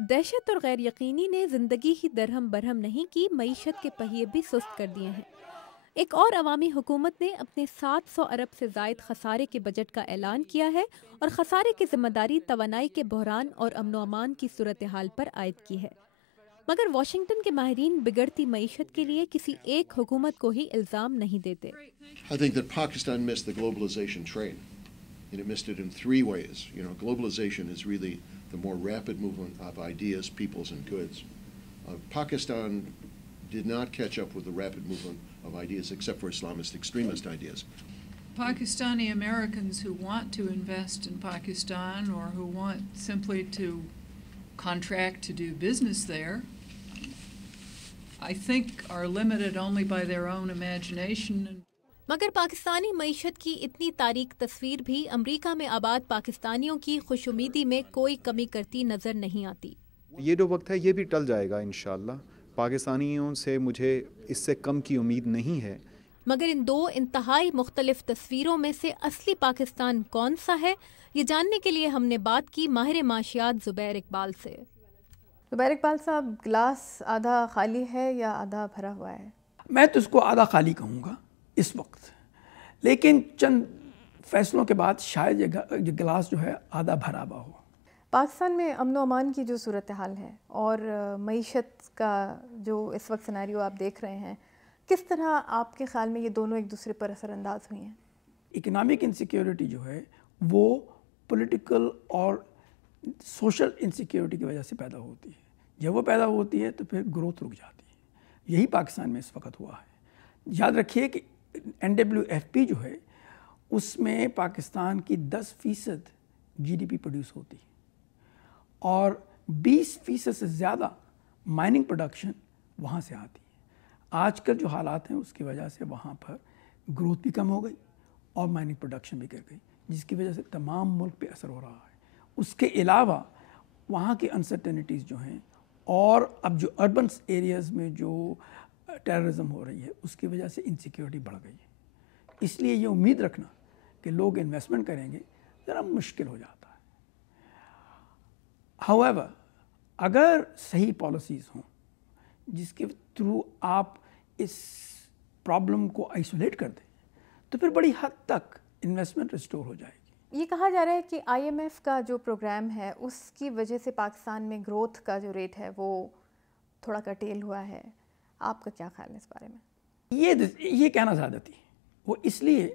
دہشت اور غیر یقینی نے زندگی ہی درہم برہم نہیں کی، معیشت کے پہیے بھی سست کر دیے ہیں۔ ایک اور عوامی حکومت نے اپنے 700 ارب سے زائد خسارے کے بجٹ کا اعلان کیا ہے اور خسارے کی ذمہ داری توانائی کے بحران اور امن و امان کی صورتحال پر عائد کی ہے۔ مگر واشنگٹن کے ماہرین بگڑتی معیشت کے لیے کسی ایک حکومت کو ہی الزام نہیں دیتے۔ I think that Pakistan missed the globalization train, and it missed it in three ways. Globalization is really the more rapid movement of ideas, peoples, and goods. Pakistan did not catch up with the rapid movement of ideas except for Islamist extremist ideas. Pakistani Americans who want to invest in Pakistan or who want simply to contract to do business there, I think are limited only by their own imagination. مگر پاکستانی معیشت کی اتنی تاریک تصویر بھی امریکہ میں آباد پاکستانیوں کی خوش امیدی میں کوئی کمی کرتی نظر نہیں آتی۔ یہ جو وقت ہے یہ بھی ٹل جائے گا انشاءاللہ۔ پاکستانیوں سے مجھے اس سے کم کی امید نہیں ہے۔ مگر ان دو انتہائی مختلف تصویروں میں سے اصلی پاکستان کون سا ہے، یہ جاننے کے لیے ہم نے بات کی ماہر معاشیات زبیر اقبال سے۔ زبیر اقبال صاحب، گلاس آدھا خالی ہے یا آدھا بھرا ہوا ہے؟ میں تو اس کو آدھا خالی کہوں گا اس وقت، لیکن چند فیصلوں کے بعد شاید یہ گلاس جو ہے آدھا بھرا ہوا ہو۔ پاکستان میں امن و امان کی جو صورتحال ہے اور معیشت کا جو اس وقت سیناریو آپ دیکھ رہے ہیں، کس طرح آپ کے خیال میں یہ دونوں ایک دوسرے پر اثر انداز ہوئی ہیں؟ اکنامک انسیکیورٹی جو ہے وہ پولیٹیکل اور سوشل انسیکیورٹی کی وجہ سے پیدا ہوتی ہے۔ جب وہ پیدا ہوتی ہے تو پھر گروتھ رک جاتی ہے۔ یہی پاکستان میں اس وقت ہوا ہے۔ یاد رکھیے کہ NWFP جو ہے اس میں پاکستان کی 10% GDP پروڈیوس ہوتی ہے اور 20% سے زیادہ مائننگ پروڈکشن وہاں سے آتی ہے۔ آج کل جو حالات ہیں اس کی وجہ سے وہاں پر گروتھ بھی کم ہو گئی اور مائننگ پروڈکشن بھی گر گئی، جس کی وجہ سے تمام ملک پہ اثر ہو رہا ہے۔ اس کے علاوہ وہاں کی انسرٹنٹیز جو ہیں اور اب جو اربن ایریاز میں جو ٹیررزم ہو رہی ہے اس کی وجہ سے انسیکیورٹی بڑھ گئی ہے۔ اس لیے یہ امید رکھنا کہ لوگ انویسٹمنٹ کریں گے ذرا مشکل ہو جاتا ہے۔ however اگر صحیح پالیسیز ہوں جس کے تھرو آپ اس پرابلم کو آئسولیٹ کر دیں تو پھر بڑی حد تک انویسٹمنٹ ریسٹور ہو جائے گی۔ یہ کہا جا رہا ہے کہ IMF کا جو پروگرام ہے اس کی وجہ سے پاکستان میں گروتھ کا جو ریٹ ہے وہ تھوڑا کٹیل ہوا ہے، آپ کا کیا خیال ہے اس بارے میں؟ یہ کہنا زیادتی ہے۔ وہ اس لیے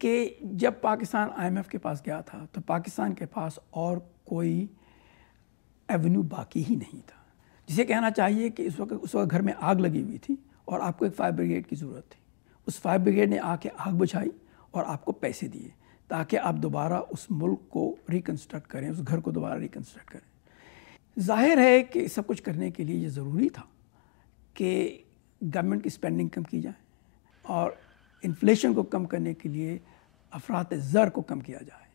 کہ جب پاکستان IMF کے پاس گیا تھا تو پاکستان کے پاس اور کوئی ایونیو باقی ہی نہیں تھا، جسے کہنا چاہیے کہ اس وقت گھر میں آگ لگی ہوئی تھی اور آپ کو ایک فائر بریگیڈ کی ضرورت تھی۔ اس فائر بریگیڈ نے آ کے آگ بجھائی اور آپ کو پیسے دیے تاکہ آپ دوبارہ اس ملک کو ریکنسٹرکٹ کریں، اس گھر کو دوبارہ ریکنسٹرکٹ کریں۔ ظاہر ہے کہ سب کچھ کرنے کے لیے یہ ضروری تھا کہ گورنمنٹ کی اسپینڈنگ کم کی جائے اور انفلیشن کو کم کرنے کے لیے افراط زر کو کم کیا جائے۔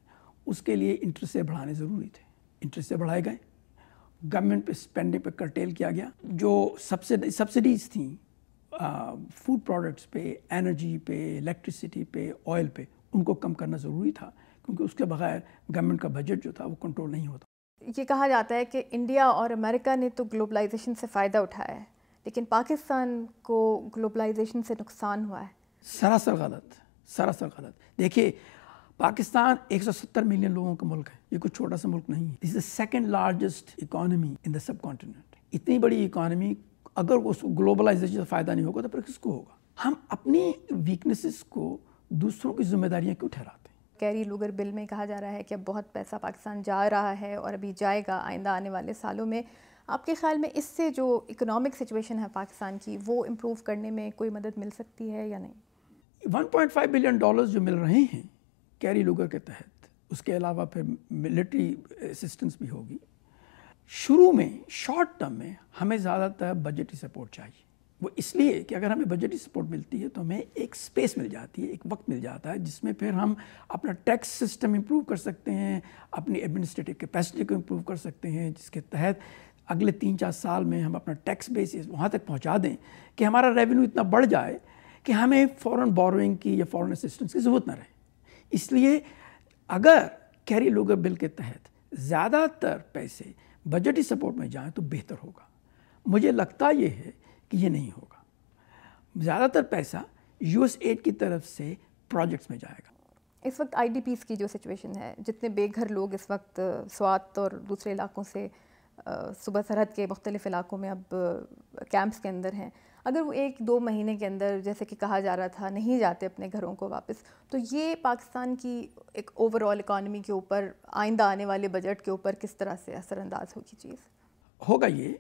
اس کے لیے انٹرسٹ ریٹ بڑھانے ضروری تھے، انٹرسٹ ریٹ بڑھائے گئے، گورنمنٹ پہ اسپینڈنگ پہ کرٹیل کیا گیا، جو سبسڈیز تھیں فوڈ پروڈکٹس پہ، انرجی پہ، الیکٹریسٹی پہ، آئل پہ، ان کو کم کرنا ضروری تھا کیونکہ اس کے بغیر گورنمنٹ کا بجٹ جو تھا وہ کنٹرول نہیں ہوتا۔ یہ کہا جاتا ہے کہ انڈیا اور امریکہ نے تو گلوبلائزیشن سے فائدہ اٹھایا ہے لیکن پاکستان کو گلوبلائزیشن سے نقصان ہوا ہے۔ سراسر غلط۔ دیکھیے پاکستان 170 ملین لوگوں کا ملک ہے، یہ کوئی چھوٹا سا ملک نہیں ہے۔ دس از the second largest economy in the subcontinent۔ اتنی بڑی اکانومی اگر اس کو گلوبلائزیشن سے فائدہ نہیں ہوگا تو پھر کس کو ہوگا؟ ہم اپنی ویکنیسز کو دوسروں کی ذمہ داریاں کیوں ٹھہراتے ہیں؟ کیری لوگر بل میں کہا جا رہا ہے کہ اب بہت پیسہ پاکستان جا رہا ہے اور ابھی جائے گا آئندہ آنے والے سالوں میں۔ آپ کے خیال میں اس سے جو اکنامک سچویشن ہے پاکستان کی وہ امپروو کرنے میں کوئی مدد مل سکتی ہے یا نہیں؟ $1.5 بلین جو مل رہے ہیں کیری لوگر کے تحت، اس کے علاوہ پھر ملٹری اسسٹنس بھی ہوگی۔ شروع میں شارٹ ٹرم میں ہمیں زیادہ تر بجٹری سپورٹ چاہیے۔ وہ اس لیے کہ اگر ہمیں بجٹری سپورٹ ملتی ہے تو ہمیں ایک سپیس مل جاتی ہے، ایک وقت مل جاتا ہے جس میں پھر ہم اپنا ٹیکس سسٹم امپروو کر سکتے ہیں، اپنی ایڈمنسٹریٹو کیپیسٹی کو امپروو کر سکتے ہیں، جس کے تحت اگلے 3-4 سال میں ہم اپنا ٹیکس بیسس وہاں تک پہنچا دیں کہ ہمارا ریونیو اتنا بڑھ جائے کہ ہمیں فورن بوروئنگ کی یا فورن اسسٹنس کی ضرورت نہ رہے۔ اس لیے اگر کیری لوگر بل کے تحت زیادہ تر پیسے بجٹری سپورٹ میں جائیں تو بہتر ہوگا. مجھے لگتا یہ ہے کہ یہ نہیں ہوگا. زیادہ تر پیسہ یو ایس ایڈ کی طرف سے پروجیکٹس میں جائے گا. اس وقت آئی ڈی پیز کی جو سچویشن ہے، جتنے بے گھر لوگ اس وقت سوات اور دوسرے علاقوں سے صوبہ سرحد کے مختلف علاقوں میں اب کیمپس کے اندر ہیں، اگر وہ 1-2 مہینے کے اندر جیسے کہ کہا جا رہا تھا نہیں جاتے اپنے گھروں کو واپس، تو یہ پاکستان کی ایک اوور آل اکانومی کے اوپر، آئندہ آنے والے بجٹ کے اوپر کس طرح سے اثر انداز ہوگی؟ چیز ہوگا یہ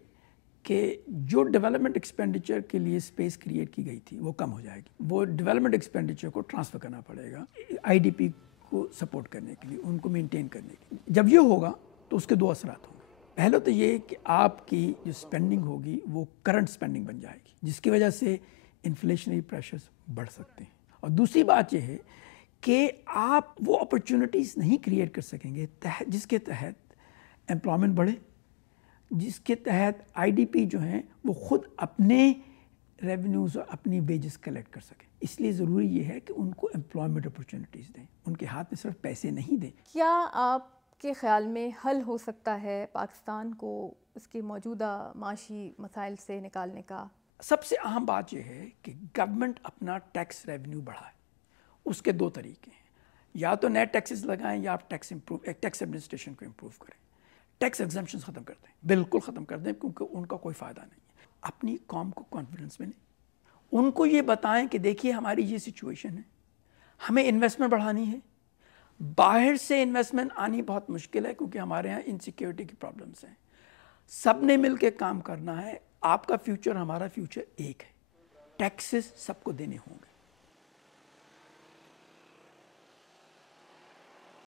کہ جو ڈیولپمنٹ ایکسپینڈیچر کے لیے اسپیس کریٹ کی گئی تھی وہ کم ہو جائے گی. وہ ڈیولپمنٹ ایکسپینڈیچر کو ٹرانسفر کرنا پڑے گا آئی ڈی پی کو سپورٹ کرنے کے لیے، ان کو مینٹین کرنے کے لیے. جب یہ ہوگا تو اس کے 2 اثرات ہوں گے. پہلے تو یہ کہ آپ کی جو اسپینڈنگ ہوگی وہ کرنٹ اسپینڈنگ بن جائے گی، جس کی وجہ سے انفلیشنری پریشرز بڑھ سکتے ہیں. اور دوسری بات یہ ہے کہ آپ وہ اپرچونٹیز نہیں کریٹ کر سکیں گے جس کے تحت امپلائمنٹ بڑھے، جس کے تحت آئی ڈی پی جو ہیں وہ خود اپنے ریونیوز اور اپنی ویجز کلیکٹ کر سکیں. اس لیے ضروری یہ ہے کہ ان کو امپلائمنٹ اپرچونٹیز دیں، ان کے ہاتھ میں صرف پیسے نہیں دیں. کیا آپ کے خیال میں حل ہو سکتا ہے پاکستان کو اس کے موجودہ معاشی مسائل سے نکالنے کا؟ سب سے اہم بات یہ ہے کہ گورنمنٹ اپنا ٹیکس ریونیو بڑھائے. اس کے 2 طریقے ہیں، یا تو نئے ٹیکسز لگائیں یا آپ ٹیکس ایڈمنسٹریشن کو امپروو کریں. ٹیکس ایگزمپشنز ختم کر دیں، بالکل ختم کر دیں، کیونکہ ان کا کوئی فائدہ نہیں ہے. اپنی قوم کو کانفیڈنس میں لیں، ان کو یہ بتائیں کہ دیکھیے ہماری یہ سچویشن ہے، ہمیں انویسٹمنٹ بڑھانی ہے. باہر سے انویسٹمنٹ آنی بہت مشکل ہے کیونکہ ہمارے ہاں انسیکیورٹی کی پرابلمس ہیں. سب نے مل کے کام کرنا ہے. آپ کا فیوچر ہمارا فیوچر ایک ہے. ٹیکسز سب کو دینے ہوں گے.